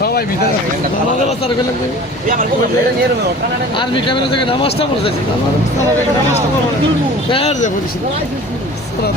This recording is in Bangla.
সবাই ভিতরে আর্মি ক্যামেরা থেকে নামাজটা পড়তেছি নামাজটা পড়ব ফের যে বলিস তোরা